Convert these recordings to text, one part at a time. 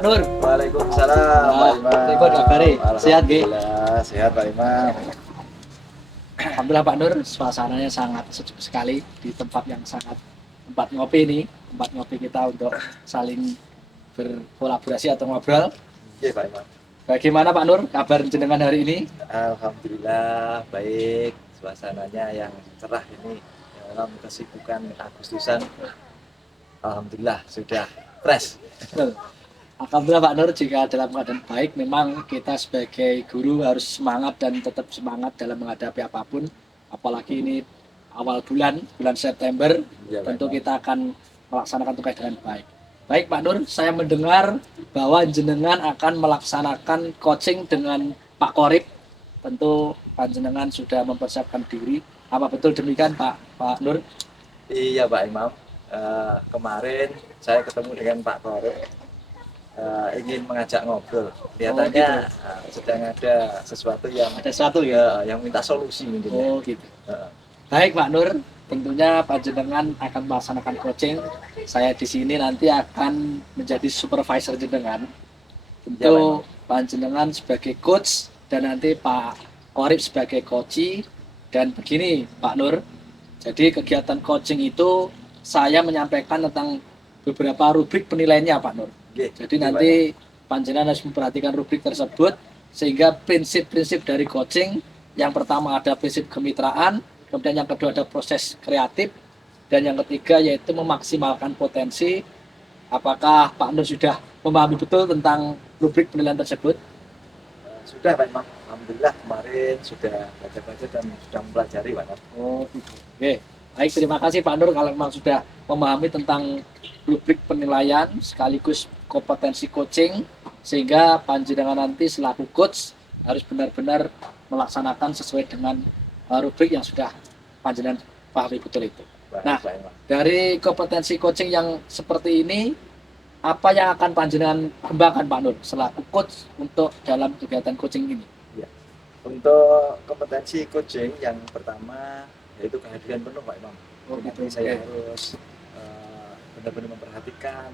Pak Nur. Waalaikumsalam Pak Imam. Pripun kabare? Sehat nggih? Alhamdulillah, sehat Pak Imam. Alhamdulillah Pak Nur, suasananya sangat sejuk sekali di tempat yang sangat tempat ngopi ini, tempat ngopi kita untuk saling berkolaborasi atau ngobrol. Oke Pak Imam. Bagaimana Pak Nur kabar jenengan hari ini? Alhamdulillah baik, suasananya yang cerah ini dalam kesibukan Agustusan. Alhamdulillah sudah fresh. Betul. Alhamdulillah Pak Nur, jika dalam keadaan baik, memang kita sebagai guru harus semangat dan tetap semangat dalam menghadapi apapun. Apalagi ini awal bulan September, Ya, tentu Pak Imam. kita akan melaksanakan tugas dengan baik. Baik Pak Nur, saya mendengar bahwa jenengan akan melaksanakan coaching dengan Pak Korib. Tentu panjenengan sudah mempersiapkan diri. Apa betul demikian Pak Nur? Iya Pak Imam. Kemarin saya ketemu dengan Pak Korib. Ingin mengajak ngobrol. Kelihatannya sedang ada sesuatu yang Ada sesuatu ya? yang minta solusi mungkin. Oh gitu. Baik Pak Nur, tentunya panjenengan akan melaksanakan coaching. Saya di sini nanti akan menjadi supervisor jenengan. Tentu panjenengan sebagai coach dan nanti Pak Korib sebagai coach. Dan begini Pak Nur, jadi kegiatan coaching itu saya menyampaikan tentang beberapa rubrik penilaiannya Pak Nur. Oke, Jadi nanti panjenengan harus memperhatikan rubrik tersebut sehingga prinsip-prinsip dari coaching yang pertama ada prinsip kemitraan, kemudian yang kedua ada proses kreatif, dan yang ketiga yaitu memaksimalkan potensi. Apakah Pak Nur sudah memahami betul tentang rubrik penilaian tersebut? Sudah Pak Imam. Alhamdulillah kemarin sudah baca-baca dan sudah mempelajari Pak Imam. Oh, gitu. Oke. Baik, terima kasih Pak Nur kalau memang sudah memahami tentang rubrik penilaian sekaligus kompetensi coaching, sehingga panjenengan nanti selaku coach harus benar-benar melaksanakan sesuai dengan rubrik yang sudah panjenengan pahami betul itu. Baik, Nah, Pak Imam. dari kompetensi coaching yang seperti ini, apa yang akan panjenengan kembangkan Pak Nur selaku coach untuk dalam kegiatan coaching ini? Untuk kompetensi coaching yang pertama yaitu kehadiran penuh Pak Imam. Oh, Nanti gitu. saya Oke. harus benar-benar memperhatikan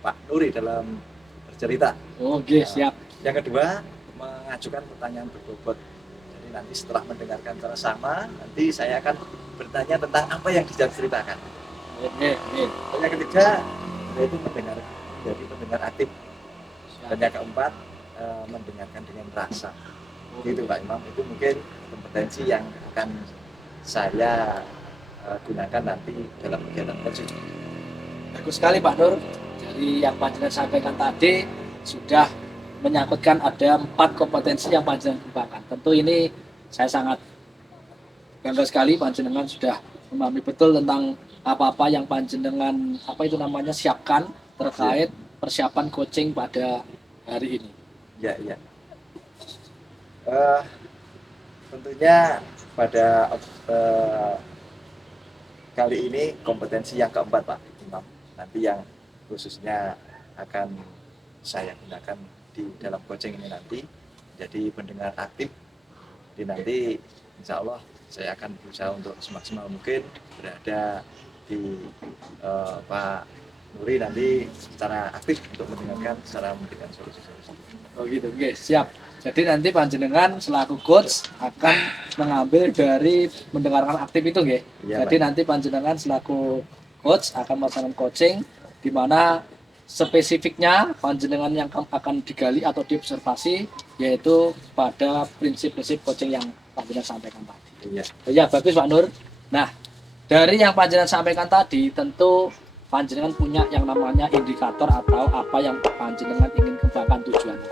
Pak Nuri dalam bercerita. Oke, siap. Yang kedua, mengajukan pertanyaan berbobot. Jadi nanti setelah mendengarkan sama, nanti saya akan bertanya tentang apa yang diceritakan. Oke. Dan yang ketiga, yaitu mendengar, jadi pendengar aktif. Dan yang keempat, mendengarkan dengan rasa. Gitu Pak Imam, itu mungkin kompetensi yang akan saya gunakan nanti dalam kegiatan coaching. Bagus sekali Pak Nur. Dari yang panjenengan sampaikan tadi sudah menyangkutkan ada 4 kompetensi yang panjenengan kembangkan. Tentu ini saya sangat bangga sekali panjenengan sudah memahami betul tentang apa-apa yang panjenengan siapkan terkait persiapan coaching pada hari ini. Ya. Tentunya pada kali ini kompetensi yang keempat Pak Imam, nanti yang khususnya akan saya gunakan di dalam coaching ini nanti jadi pendengar aktif. Jadi nanti insya Allah saya akan berusaha untuk semaksimal mungkin berada di Pak Nuri nanti secara aktif untuk mendengarkan, secara memberikan solusi-solusi. Oh gitu, oke, siap. Jadi nanti panjenengan selaku coach akan mengambil dari mendengarkan aktif itu, nggih. Iya, Jadi Pak. nanti panjenengan selaku coach akan melaksanakan coaching di mana spesifiknya panjenengan yang akan digali atau diobservasi yaitu pada prinsip-prinsip coaching yang panjenengan sampaikan tadi. Iya. Ya, bagus Pak Nur. Nah, dari yang panjenengan sampaikan tadi tentu panjenengan punya yang namanya indikator atau apa yang panjenengan ingin kembangkan tujuannya.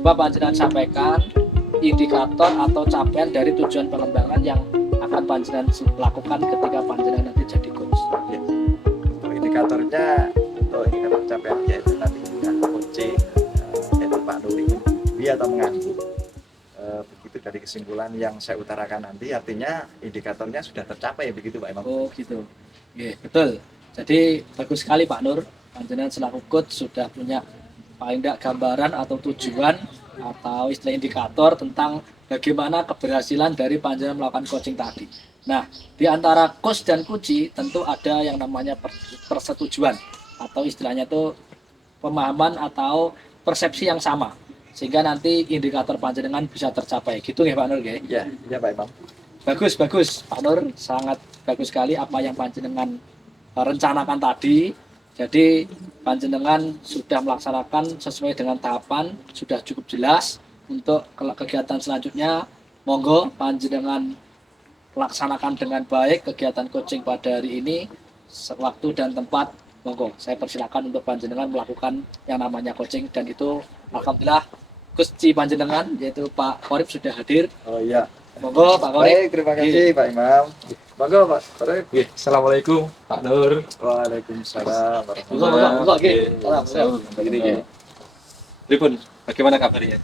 Coba panjenengan sampaikan indikator atau capaian dari tujuan pengembangan yang akan panjenengan lakukan ketika panjenengan nanti jadi coach. Ya. Untuk indikator capaian yaitu nanti coaching yaitu Pak Nuri atau mengangguk. Begitu dari kesimpulan yang saya utarakan nanti, artinya indikatornya sudah tercapai begitu Pak Imam. Oh gitu. Oke, betul. Jadi bagus sekali Pak Nur, panjenengan selaku coach sudah punya paling tidak gambaran atau tujuan atau istilah indikator tentang bagaimana keberhasilan dari panjenengan melakukan coaching tadi. Nah, di antara coach dan kunci tentu ada yang namanya persetujuan atau istilahnya itu pemahaman atau persepsi yang sama sehingga nanti indikator panjenengan bisa tercapai gitu ya Pak Nur ya. Ya, iya Pak Imam. Bagus Pak Nur, sangat bagus sekali apa yang panjenengan rencanakan tadi. Jadi panjenengan sudah melaksanakan sesuai dengan tahapan, sudah cukup jelas untuk kegiatan selanjutnya. Monggo panjenengan laksanakan dengan baik kegiatan coaching pada hari ini, waktu dan tempat. Monggo, saya persilakan untuk panjenengan melakukan yang namanya coaching dan itu alhamdulillah Gusti panjenengan yaitu Pak Korib sudah hadir. Oh iya. Monggo Pak Korib. Baik, terima kasih Pak Imam. Monggo Pak Korib. Oke, Assalamualaikum Pak Nur. Waalaikumsalam Monggo, warahmatullahi monggo, oke. Begini, Ripun, bagaimana kabarnya?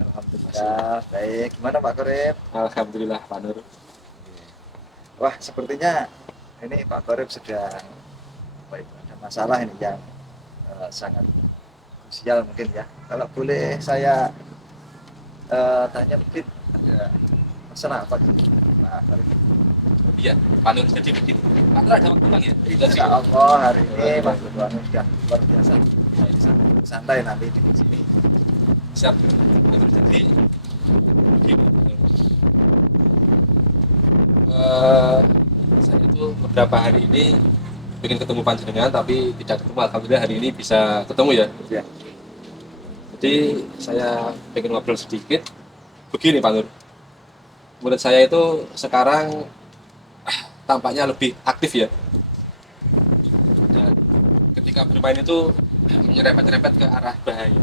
Alhamdulillah. Baik, gimana Pak Korib? Alhamdulillah Pak Nur. Wah, sepertinya ini Pak Korib sedang ada masalah ini yang sangat krusial mungkin ya. Kalau boleh saya tanya mungkin ada masalah apa Pak Korib? Iya, Pak Nur. Jadi begini, Pak Nur ada waktu bang ya? Insya Allah hari ini Pak Ketua sudah luar biasa. Bisa santai nanti di sini. Siap. Pak Nur, jadi begini. Saya itu beberapa hari ini ingin ketemu panjenengan tapi tidak ketemu. Alhamdulillah hari ini bisa ketemu ya. Ya. Jadi saya pengen ngobrol sedikit. Begini Pak Nur, menurut saya itu sekarang tampaknya lebih aktif ya. Dan ketika bermain itu menyerempet-nyerempet ke arah bahaya.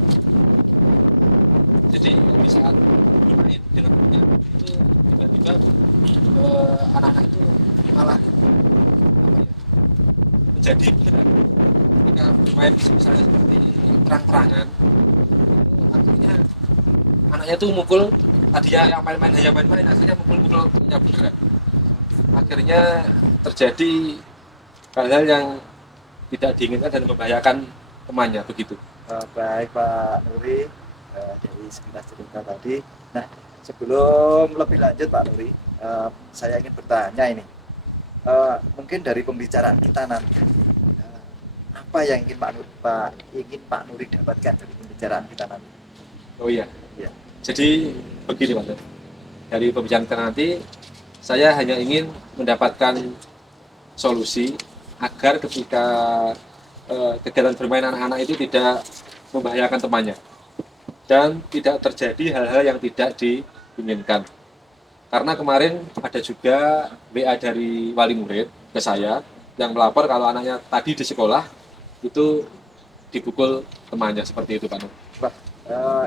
Jadi di saat bermain dengan temannya itu tiba-tiba anak-anak itu malah apa ya, menjadi bergerak. Ketika bermain misalnya seperti terang-terangan, itu artinya anaknya tuh mukul, tadinya yang main-main hanya main-main, akhirnya mukul-mukul punya bergerak. Akhirnya terjadi hal-hal yang tidak diinginkan dan membahayakan temannya begitu. Baik Pak Nuri, dari sekilas cerita tadi. Nah, sebelum lebih lanjut Pak Nuri, saya ingin bertanya ini. Mungkin dari pembicaraan kita nanti, apa yang ingin Pak Nuri dapatkan dari pembicaraan kita nanti? Oh iya. Iya. Jadi begini Mas. Dari pembicaraan kita nanti, saya hanya ingin mendapatkan solusi agar ketika kegiatan bermain anak-anak itu tidak membahayakan temannya dan tidak terjadi hal-hal yang tidak diinginkan. Karena kemarin ada juga WA dari wali murid ke saya yang melapor kalau anaknya tadi di sekolah itu dipukul temannya seperti itu Pak Nur.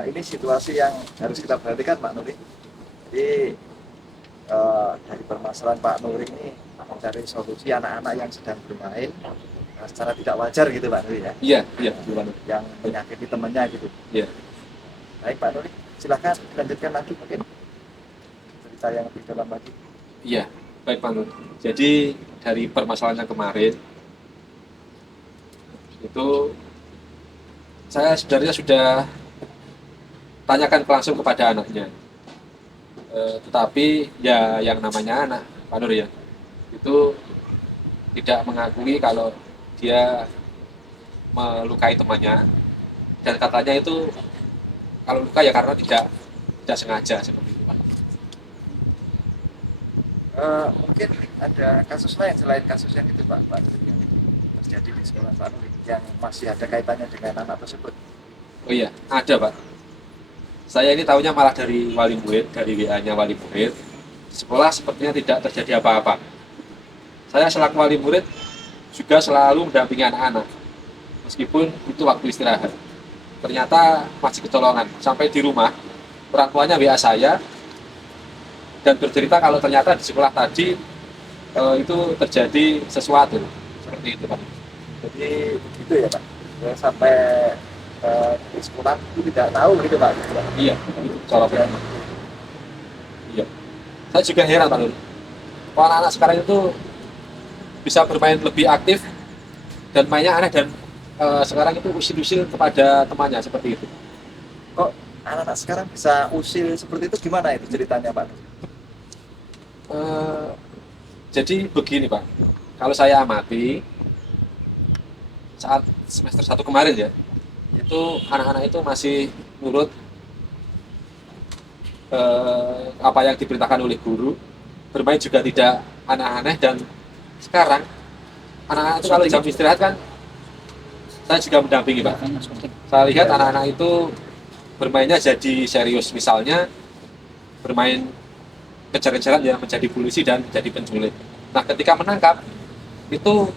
Ini situasi yang harus kita perhatikan Pak Nuri. Jadi dari permasalahan Pak Nuri ini mencari solusi anak-anak yang sedang bermain secara tidak wajar gitu Pak Nuri ya. Iya Pak Nur. Yang menyakiti temannya gitu. Iya. Baik Pak Nuri, silakan lanjutkan lagi mungkin cerita yang lebih dalam lagi. Iya, baik Pak Nur. Jadi dari permasalahan yang kemarin itu saya sebenarnya sudah tanyakan langsung kepada anaknya. Tetapi ya yang namanya anak Pak Nur ya, itu tidak mengakui kalau dia melukai temannya dan katanya itu kalau luka ya karena tidak sengaja seperti itu Pak. Mungkin ada kasus lain selain kasus yang itu Pak Nuri yang terjadi di sekolah Pak Nuri yang masih ada kaitannya dengan anak tersebut. Oh iya, ada Pak. Saya ini tahunya malah dari wali murid, dari WA-nya wali murid. Di sekolah sepertinya tidak terjadi apa-apa. Saya selaku wali murid juga selalu mendampingi anak-anak. Meskipun itu waktu istirahat. Ternyata masih kecolongan. Sampai di rumah, orang tuanya WA saya dan bercerita kalau ternyata di sekolah tadi itu terjadi sesuatu. Seperti itu Pak. Jadi begitu ya Pak. Ya, sampai di sekolah itu tidak tahu gitu Pak. Iya, kalau iya. Saya juga heran Pak Nur. Kalau anak-anak sekarang itu bisa bermain lebih aktif dan mainnya aneh dan sekarang itu usil-usil kepada temannya seperti itu. Kok anak-anak sekarang bisa usil seperti itu gimana itu ceritanya Pak? Jadi begini Pak, kalau saya amati saat semester 1 kemarin ya, itu anak-anak itu masih nurut apa yang diperintahkan oleh guru, bermain juga tidak aneh-aneh. Dan sekarang anak-anak itu kalau jam istirahat kan saya juga mendampingi Pak. Saya lihat anak-anak itu bermainnya jadi serius, misalnya bermain kejar-kejaran yang menjadi polisi dan menjadi penculik. Nah ketika menangkap itu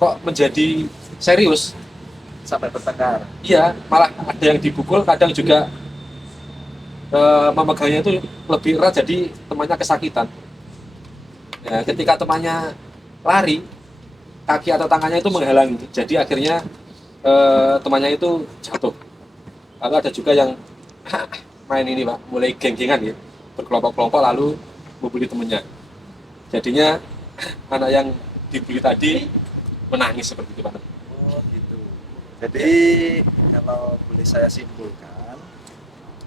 kok menjadi serius, Sampai bertengkar. iya malah ada yang dipukul, kadang juga memegangnya itu lebih erat jadi temannya kesakitan. Ya, ketika temannya lari, kaki atau tangannya itu menghalangi, jadi akhirnya temannya itu jatuh. Lalu ada juga yang main ini Pak, mulai geng-gengan ya, berkelompok-kelompok lalu membuli temannya. Jadinya anak yang dibully tadi menangis seperti itu Pak. Oh gitu. Jadi kalau boleh saya simpulkan,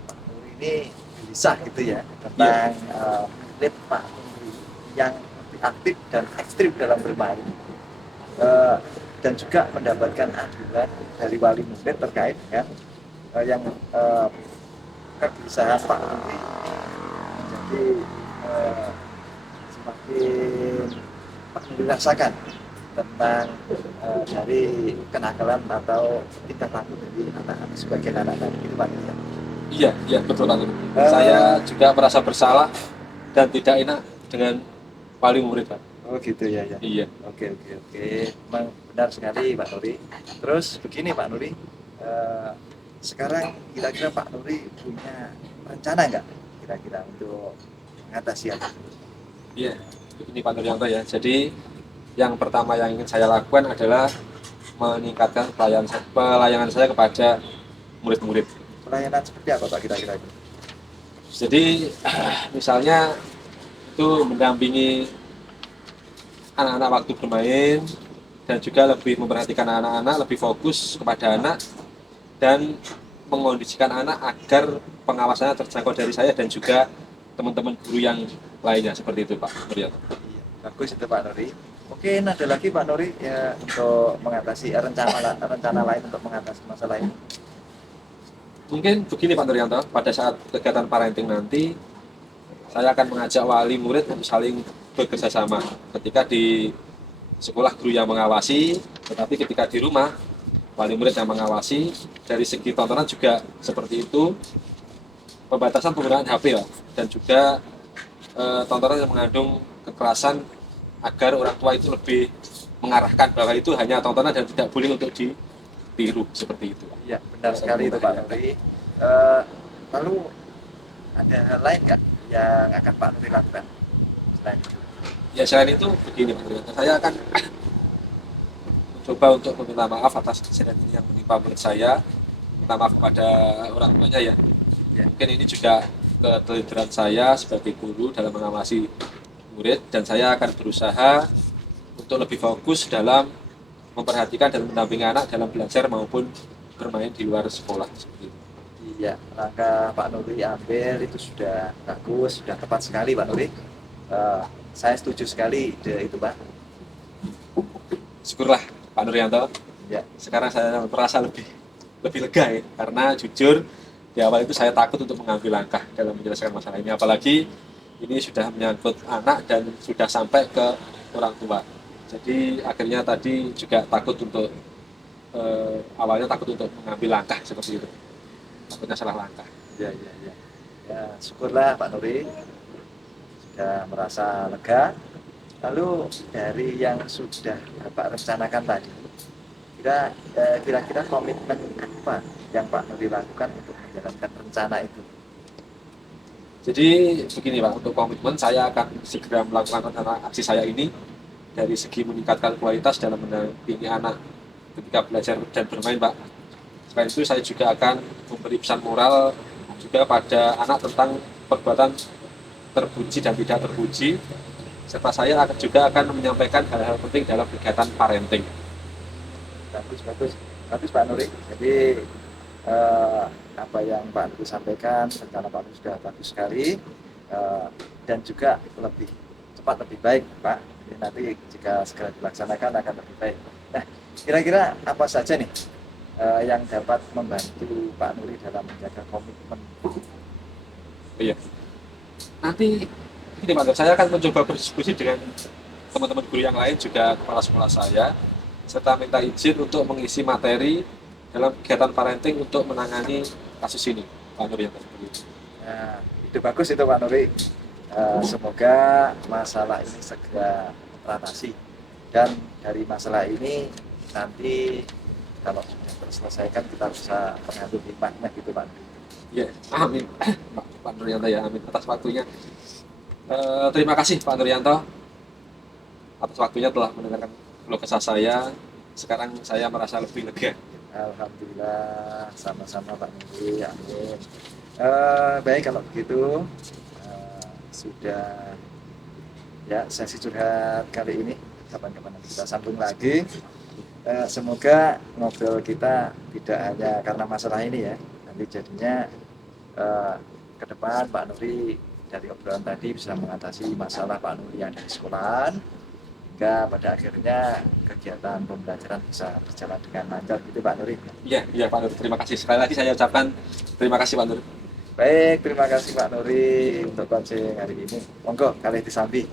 Pak Nur ini gelisah gitu ya tentang murid Pak Nur yang lebih aktif dan ekstrim dalam bermain. Dan juga mendapatkan aduan dari wali murid terkait dengan yang kegelisahan Pak Nur jadi semakin Pak Nur rasakan tentang dari kenakalan atau tingkah laku dari anak-anak sebagian anak-anak itu Pak Nur. Iya, iya betul Pak. Saya juga merasa bersalah dan tidak enak dengan wali murid Pak. Oh gitu ya ya. Iya. Oke oke oke. Memang benar sekali Pak Nuri. Terus begini Pak Nuri, sekarang kira-kira Pak Nuri punya rencana nggak kira-kira untuk mengatasi hal itu? Iya, ini Pak Nuryanto ya. Jadi yang pertama yang ingin saya lakukan adalah meningkatkan pelayanan saya kepada murid-murid. Pelayanan seperti apa Pak kira-kira itu? Jadi misalnya itu mendampingi anak-anak waktu bermain dan juga lebih memperhatikan anak-anak, lebih fokus kepada anak dan mengondisikan anak agar pengawasannya terjangkau dari saya dan juga teman-teman guru yang lainnya seperti itu Pak Nuryanto. Iya, bagus itu Pak Nuri. Mungkin ada lagi Pak Nuri ya untuk mengatasi rencana lain untuk mengatasi masalah ini. Mungkin begini Pak Nuryanto, pada saat kegiatan parenting nanti saya akan mengajak wali murid untuk saling bekerja sama. Ketika di sekolah guru yang mengawasi, tetapi ketika di rumah wali murid yang mengawasi. Dari segi tontonan juga seperti itu, pembatasan penggunaan HP Pak, dan juga tontonan yang mengandung kekerasan agar orang tua itu lebih mengarahkan bahwa itu hanya tontonan dan tidak boleh untuk ditiru seperti itu. Iya benar sekali itu Pak Nuri. Lalu ada hal lain nggak yang akan Pak Nuri lakukan selain itu? Ya selain itu begini Pak Nuryanto, saya akan mencoba untuk meminta maaf atas kejadian ini yang menimpa murid saya, minta maaf kepada orang tuanya ya. Ya. Mungkin ini juga ketelitiran saya sebagai guru dalam mengawasi murid, dan saya akan berusaha untuk lebih fokus dalam memperhatikan dan mendampingi anak dalam belajar maupun bermain di luar sekolah seperti itu. Iya, langkah Pak Nuri ambil itu sudah bagus, sudah tepat sekali Pak Nuri. Saya setuju sekali ide itu Pak. Syukurlah Pak Nuryanto. Ya. Sekarang saya merasa lebih lega ya, karena jujur di awal itu saya takut untuk mengambil langkah dalam menyelesaikan masalah ini, apalagi ini sudah menyangkut anak dan sudah sampai ke orang tua. Jadi akhirnya tadi juga takut untuk awalnya takut untuk mengambil langkah seperti itu, takutnya salah langkah. Ya, ya, ya. Ya, syukurlah Pak Nuri sudah merasa lega. Lalu dari yang sudah Bapak rencanakan tadi, kira-kira komitmen apa yang Pak Nuri lakukan untuk menjalankan rencana itu? Jadi begini Pak, untuk komitmen saya akan segera melakukan rencana aksi saya ini dari segi meningkatkan kualitas dalam mendampingi anak ketika belajar dan bermain Pak. Selain itu saya juga akan memberi pesan moral juga pada anak tentang perbuatan terpuji dan tidak terpuji, serta saya juga akan menyampaikan hal-hal penting dalam kegiatan parenting. Bagus Pak Nuri. Jadi apa yang Pak Nuri sampaikan, rencana Pak Nuri sudah bagus sekali, dan juga lebih cepat lebih baik Pak. Jadi nanti jika segera dilaksanakan akan lebih baik. Nah, kira-kira apa saja nih yang dapat membantu Pak Nuri dalam menjaga komitmen. Iya. Nanti ini Pak Nur, saya akan mencoba berdiskusi dengan teman-teman guru yang lain juga kepala sekolah saya, serta minta izin untuk mengisi materi dalam kegiatan parenting untuk menangani kasus ini, Pak Nur yang tadi. Nah, itu bagus itu Pak Nuri. Semoga masalah ini segera teratasi, dan dari masalah ini nanti kalau sudah terselesaikan kita bisa mengambil hikmahnya gitu Pak Nuri. Ya, amin. Pak Nuryanto ya, amin atas waktunya. Terima kasih Pak Nuryanto atas waktunya telah mendengarkan keluh kesah saya. Sekarang saya merasa lebih lega. Alhamdulillah, sama-sama Pak Nuri, amin. Baik kalau begitu, sudah ya sesi curhat kali ini. Kapan-kapan nanti kita sambung lagi. Semoga ngobrol kita tidak hanya karena masalah ini ya, nanti jadinya ke depan Pak Nuri dari obrolan tadi bisa mengatasi masalah Pak Nuri yang ada di sekolahan, hingga pada akhirnya kegiatan pembelajaran bisa berjalan dengan lancar gitu Pak Nuri. Iya, iya Pak Nur, terima kasih. Sekali lagi saya ucapkan terima kasih Pak Nur. Baik, terima kasih Pak Nuri untuk coaching hari ini. Monggo kali disambi.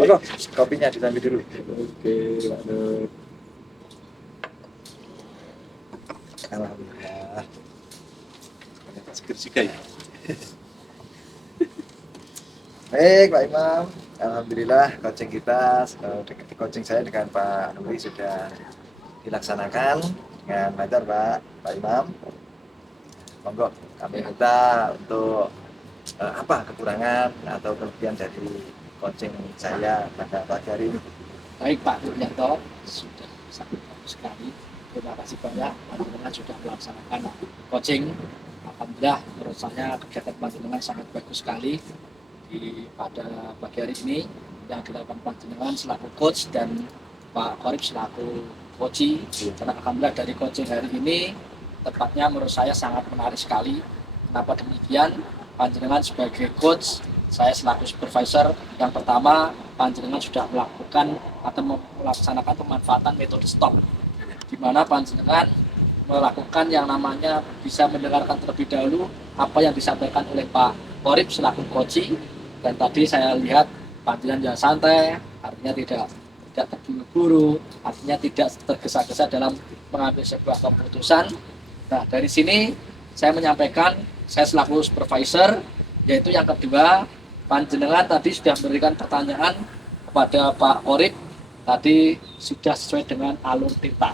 Monggo kopinya disambi dulu. Oke, Pak Nur. Alhamdulillah. Ternyata seger juga ya. Baik Pak Imam, alhamdulillah coaching kita, coaching saya dengan Pak Nuri sudah dilaksanakan dengan lancar Pak Imam. Monggo kami minta untuk apa kekurangan atau kelebihan dari coaching saya pada pagi hari ini. Baik Pak Nuryanto, sudah sangat bagus sekali. Terima kasih banyak Panjenengan sudah melaksanakan coaching. Alhamdulillah menurut saya kegiatan Panjenengan sangat bagus sekali pada pagi hari ini yang dilakukan Panjenengan selaku coach dan Pak Qorib selaku coachee. Karena alhamdulillah dari coaching hari ini tepatnya menurut saya sangat menarik sekali. Kenapa demikian? Panjenengan sebagai coach, saya selaku supervisor, yang pertama Panjenengan sudah melakukan atau melaksanakan pemanfaatan metode STOP, di mana Panjenengan melakukan yang namanya bisa mendengarkan terlebih dahulu apa yang disampaikan oleh Pak Qorib selaku coachee. Dan tadi saya lihat Panjenengan yang santai, artinya tidak terburu-buru, artinya tidak tergesa-gesa dalam mengambil sebuah keputusan. Nah, dari sini saya menyampaikan, saya selaku supervisor, yaitu yang kedua, Panjenengan tadi sudah memberikan pertanyaan kepada Pak Qorib, tadi sudah sesuai dengan alur tinta.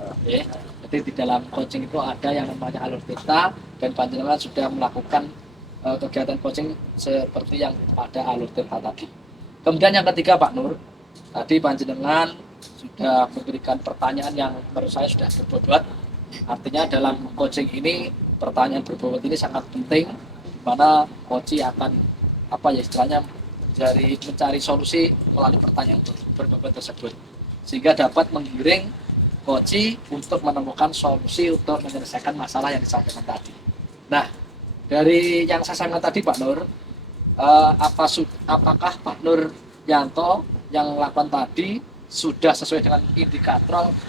Oke. Jadi di dalam coaching itu ada yang namanya alur tinta, dan Panjenengan sudah melakukan kegiatan coaching seperti yang pada alur tinta tadi. Kemudian yang ketiga Pak Nur, tadi Panjenengan sudah memberikan pertanyaan yang menurut saya sudah berbobot. Artinya dalam coaching ini pertanyaan berbobot ini sangat penting, di mana coach akan istilahnya mencari solusi melalui pertanyaan berbobot tersebut, sehingga dapat menggiring coach untuk menemukan solusi untuk menyelesaikan masalah yang disampaikan tadi. Nah, dari yang saya sampaikan tadi Pak Nur, apakah Pak Nur Yanto yang lakukan tadi sudah sesuai dengan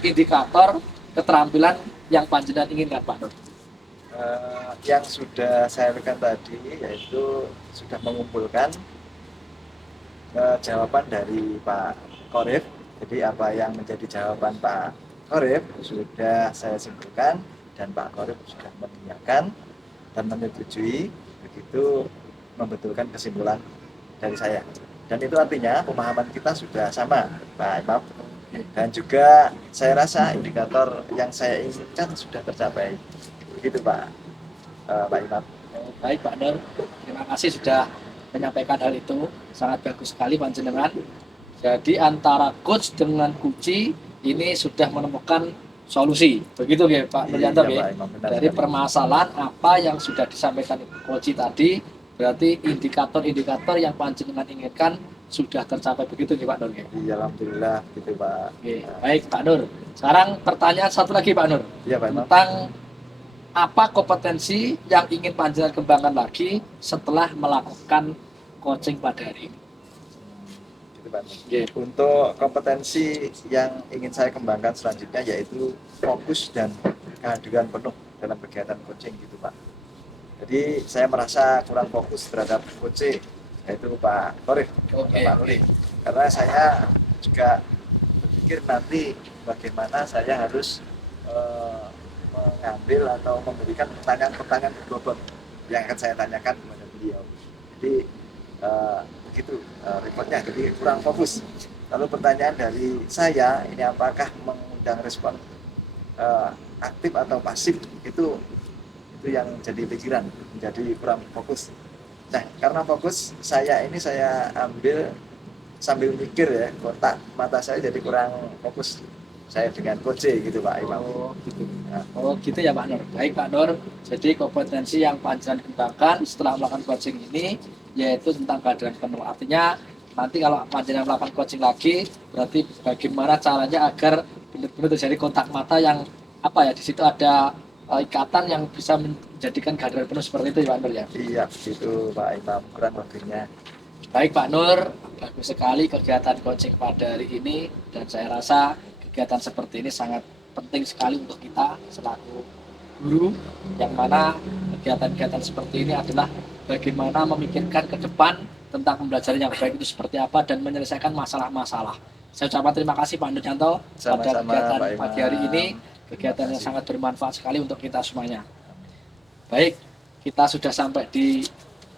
indikator keterampilan yang Panjenengan inginkan Pak Nur? Yang sudah saya lakukan tadi yaitu sudah mengumpulkan jawaban dari Pak Qorib. Jadi apa yang menjadi jawaban Pak Qorib sudah saya simpulkan, dan Pak Qorib sudah mengiyakan dan menyetujui, begitu membetulkan kesimpulan dari saya. Dan itu artinya pemahaman kita sudah sama Pak Imam. Dan juga saya rasa indikator yang saya inginkan sudah tercapai. Begitu Pak Imam. Baik Pak Nur, terima kasih sudah menyampaikan hal itu, sangat bagus sekali Panjenengan. Jadi antara coach dengan coachee ini sudah menemukan solusi, begitu ya Pak Nuryanto ya? Dari permasalahan apa yang sudah disampaikan coachee tadi, berarti indikator-indikator yang Panjenengan inginkan sudah tercapai, begitu nih Pak Nur ya? Iya, alhamdulillah gitu Pak. Oke, baik Pak Nur. Sekarang pertanyaan satu lagi Pak Nur, Iya Pak Imam. tentang apa kompetensi yang ingin Panjenengan kembangkan lagi setelah melakukan coaching pada hari ini? Itu Pak. Oke. Untuk kompetensi yang ingin saya kembangkan selanjutnya yaitu fokus dan kehadiran penuh dalam kegiatan coaching gitu Pak. Jadi saya merasa kurang fokus terhadap coaching yaitu Pak Torif, Oke. Pak Nuri. Karena saya juga berpikir nanti bagaimana saya harus mengambil atau memberikan pertanyaan-pertanyaan berbobot yang akan saya tanyakan kepada beliau. Jadi begitu reportnya, jadi kurang fokus. Lalu pertanyaan dari saya ini apakah mengundang respon aktif atau pasif itu yang jadi pikiran, menjadi kurang fokus. Nah, karena fokus saya ambil sambil mikir ya, kotak mata saya jadi kurang fokus saya dengan coaching gitu Pak Imam. Oh gitu. Nah, Oh gitu ya Pak Nur. Baik Pak Nur. Jadi kompetensi yang panjenengan kembangkan setelah melakukan coaching ini yaitu tentang kehadiran penuh. Artinya nanti kalau panjenengan melakukan coaching lagi, berarti bagaimana caranya agar benar-benar terjadi kontak mata yang apa ya, di situ ada ikatan yang bisa menjadikan kehadiran penuh seperti itu ya Pak Nur ya. iya gitu Pak Imam, kurang lebihnya. Baik Pak Nur, bagus sekali kegiatan coaching pada hari ini dan saya rasa kegiatan seperti ini sangat penting sekali untuk kita selaku guru, yang mana kegiatan-kegiatan seperti ini adalah bagaimana memikirkan ke depan tentang pembelajaran yang baik itu seperti apa dan menyelesaikan masalah-masalah. Saya ucapkan terima kasih Pak Nurjanto pada Sama-sama, kegiatan Pak Imam. pagi hari ini, kegiatan yang sangat bermanfaat sekali untuk kita semuanya. Baik, kita sudah sampai di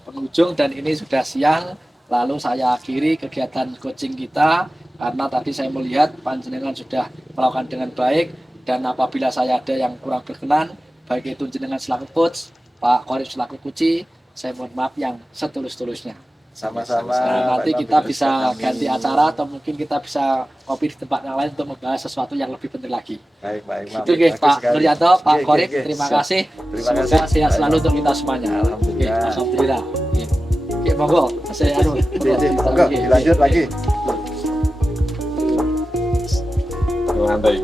penghujung dan ini sudah siang. Lalu saya akhiri kegiatan coaching kita karena tadi saya melihat panjenengan sudah melakukan dengan baik, dan apabila saya ada yang kurang berkenan, baik itu jenengan selaku coach, Pak Korib selaku kuci, saya mohon maaf yang setulus-tulusnya. Sama-sama. Nah, nanti Pak Imam, kita terus bisa kami. ganti acara atau mungkin kita bisa kopi di tempat yang lain untuk membahas sesuatu yang lebih penting lagi. Baik Pak Imam. Itu nggih, Bagus Pak sekali. Nuryanto, Pak Nggih, Korib, nggih, terima siap. kasih. Terima Semoga kasih, sehat Pak selalu Imam. untuk kita semuanya. Oke, Alhamdulillah. alhamdulillah. Oke, monggo. Saya anu. Monggo, dilanjut lagi. Santai.